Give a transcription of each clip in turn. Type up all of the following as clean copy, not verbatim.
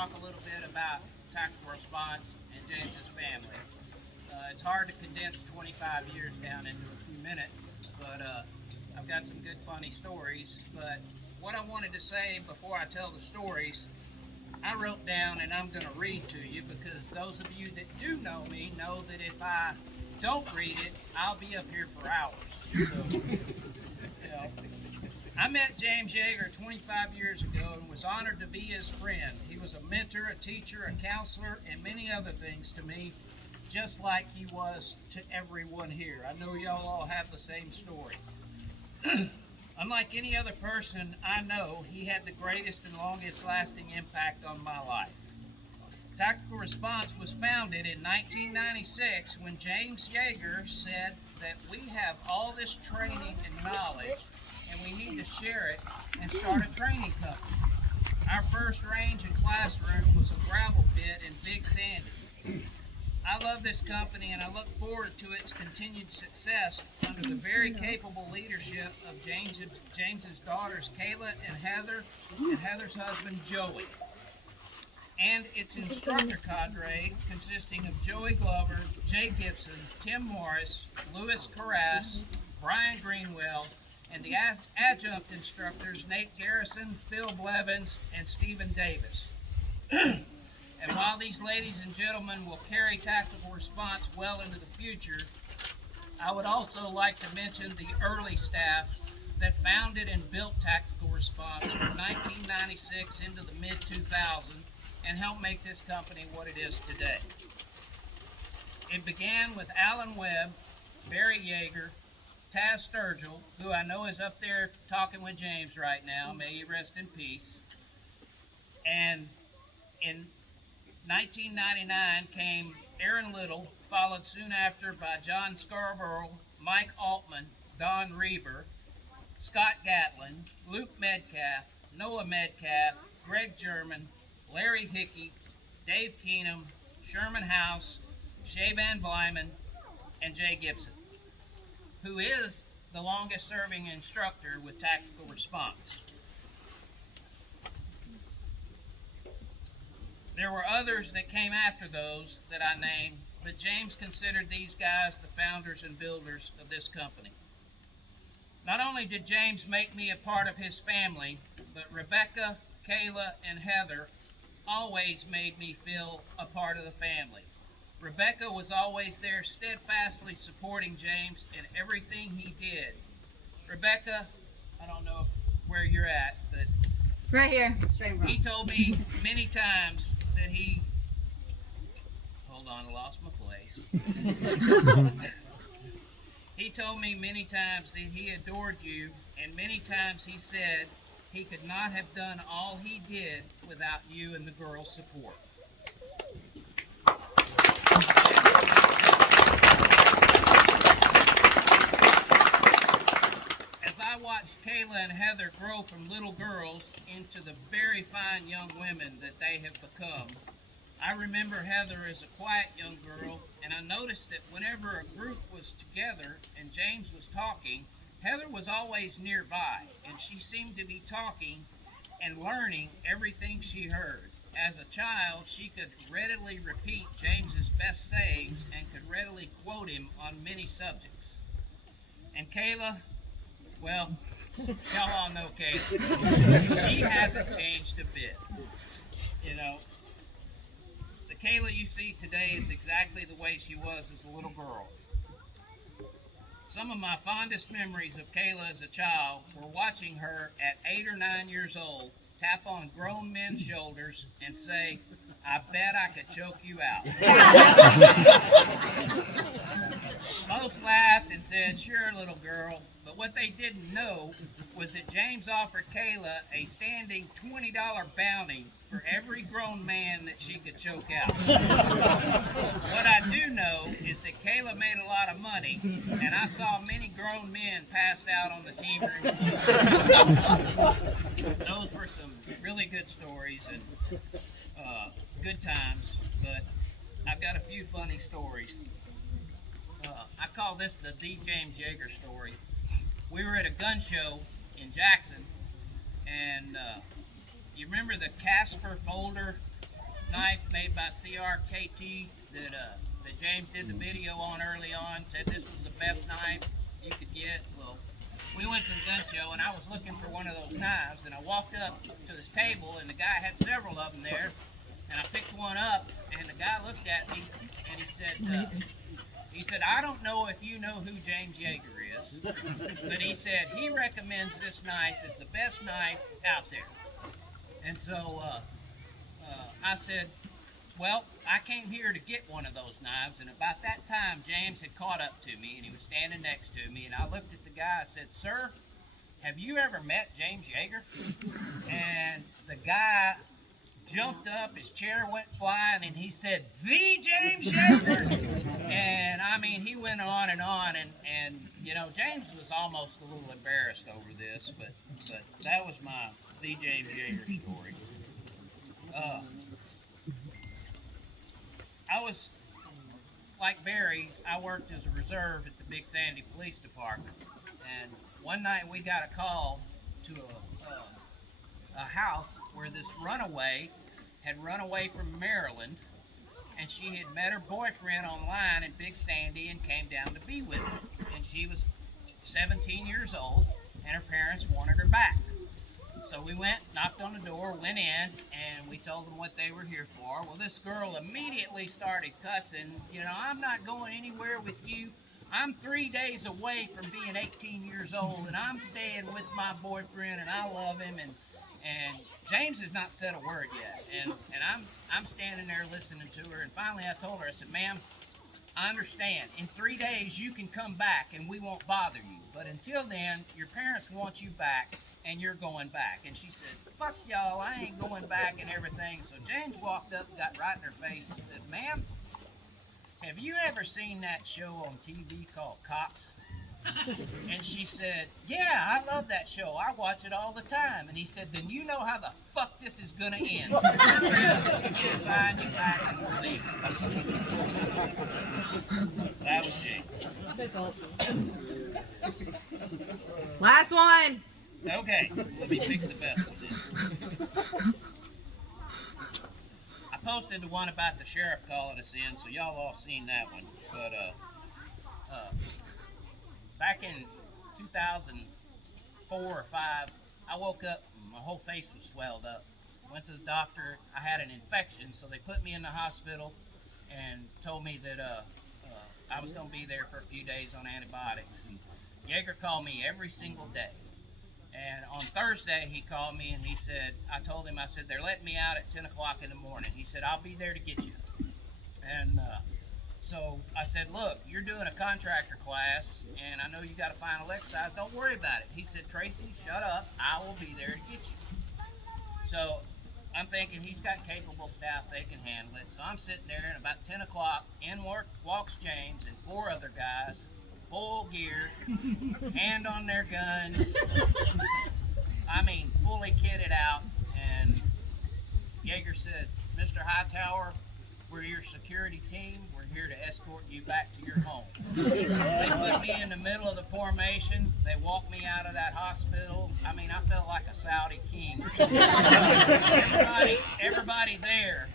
talk a little bit about tactical response and James's family. It's hard to condense 25 years down into a few minutes, but I've got some good funny stories. But what I wanted to say before I tell the stories, I wrote down and I'm going to read to you, because those of you that do know me know that if I don't read it, I'll be up here for hours. So, you know, I met James Yeager 25 years ago and was honored to be his friend. He was a mentor, a teacher, a counselor, and many other things to me, just like he was to everyone here. I know y'all all have the same story. Unlike any other person I know, he had the greatest and longest lasting impact on my life. Tactical Response was founded in 1996 when James Yeager said that we have all this training and knowledge and we need to share it and start a training company. Our first range and classroom was a gravel pit in Big Sandy. I love this company and I look forward to its continued success under the very capable leadership of James's daughters Kayla and Heather's husband Joey, and its instructor cadre consisting of Joey Glover, Jay Gibson, Tim Morris, Louis Carras, Brian Greenwell, and the adjunct instructors Nate Garrison, Phil Blevins, and Stephen Davis. And while these ladies and gentlemen will carry Tactical Response well into the future, I would also like to mention the early staff that founded and built Tactical Response from 1996 into the mid-2000s and helped make this company what it is today. It began with Alan Webb, Barry Yeager, Taz Sturgill, who I know is up there talking with James right now, may he rest in peace, and in 1999 came Aaron Little, followed soon after by John Scarborough, Mike Altman, Don Reber, Scott Gatlin, Luke Metcalf, Noah Metcalf, Greg German, Larry Hickey, Dave Keenum, Sherman House, Shay Van Blyman, and Jay Gibson, who is the longest serving instructor with Tactical Response. There were others that came after those that I named, but James considered these guys the founders and builders of this company. Not only did James make me a part of his family, but Rebecca, Kayla, and Heather always made me feel a part of the family. Rebecca was always there steadfastly supporting James in everything he did. Rebecca, I don't know where you're at, but right here, straight in front. He told me many times that he, hold on, I lost my place. He told me many times that he adored you, and many times he said he could not have done all he did without you and the girls' support. As I watched Kayla and Heather grow from little girls into the very fine young women that they have become, I remember Heather as a quiet young girl, and I noticed that whenever a group was together and James was talking, Heather was always nearby, and she seemed to be talking and learning everything she heard. As a child, she could readily repeat James's best sayings and could readily quote him on many subjects. And Kayla, well, y'all all know Kayla. She hasn't changed a bit. You know, the Kayla you see today is exactly the way she was as a little girl. Some of my fondest memories of Kayla as a child were watching her at 8 or 9 years old tap on grown men's shoulders and say, "I bet I could choke you out." Most laughed and said, "Sure, little girl," but what they didn't know was that James offered Kayla a standing $20 bounty for every grown man that she could choke out. What I do know is that Kayla made a lot of money, and I saw many grown men passed out on the team room floor. Those were some really good stories and good times, but I've got a few funny stories. I call this the James Yeager story. We were at a gun show in Jackson, and you remember the Casper folder knife made by CRKT that James did the video on early on. Said this was the best knife you could get. Well, we went to the gun show and I was looking for one of those knives, and I walked up to this table and the guy had several of them there, and I picked one up and the guy looked at me and he said, I don't know if you know who James Yeager is, but he said he recommends this knife as the best knife out there. And so I said, well, I came here to get one of those knives, and about that time James had caught up to me and he was standing next to me, and I looked at the guy. I said, sir, have you ever met James Yeager? And the guy jumped up, his chair went flying, and he said, the James Yeager? And I mean, he went on, and you know, James was almost a little embarrassed over this, but that was my the James Yeager story. I was, like Barry, I worked as a reserve at the Big Sandy Police Department, and one night we got a call to a house where this runaway had run away from Maryland, and she had met her boyfriend online in Big Sandy and came down to be with him. And she was 17 years old, and her parents wanted her back. So we went, knocked on the door, went in, and we told them what they were here for. Well, this girl immediately started cussing, you know, I'm not going anywhere with you. I'm 3 days away from being 18 years old, and I'm staying with my boyfriend, and I love him. And James has not said a word yet. And I'm standing there listening to her, and finally I told her, I said, ma'am, I understand. In 3 days you can come back and we won't bother you. But until then, your parents want you back and you're going back. And she said, fuck y'all, I ain't going back and everything. So James walked up, got right in her face and said, ma'am, have you ever seen that show on TV called Cops? And she said, yeah, I love that show. I watch it all the time. And he said, then you know how the fuck this is going to end. Turn around, you get it, find you back, and we'll leave. That was James. That's awesome. Last one. Okay, let me pick the best one then. I posted the one about the sheriff calling us in, so y'all all seen that one. But back in 2004 or 5, I woke up and my whole face was swelled up. Went to the doctor. I had an infection, so they put me in the hospital and told me that I was going to be there for a few days on antibiotics. And Yeager called me every single day. And on Thursday, he called me and he said, I told him, I said, they're letting me out at 10 o'clock in the morning. He said, I'll be there to get you. And so I said, look, you're doing a contractor class, and I know you got a final exercise. Don't worry about it. He said, Tracy, shut up. I will be there to get you. So I'm thinking he's got capable staff. They can handle it. So I'm sitting there, and about 10 o'clock, in walks James and 4 other guys, full gear, hand on their guns. I mean, fully kitted out. And Yeager said, Mr. Hightower, we're your security team. We're here to escort you back to your home. They put me in the middle of the formation. They walked me out of that hospital. I mean, I felt like a Saudi king. Everybody there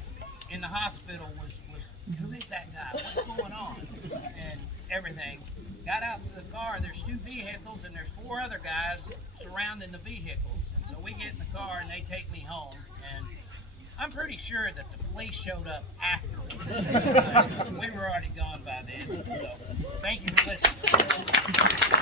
in the hospital was, who is that guy? What's going on? And everything. Got out to the car. There's 2 vehicles, and there's 4 other guys surrounding the vehicles. And so we get in the car, and they take me home. And I'm pretty sure that the police showed up afterwards. We were already gone by then. So thank you for listening.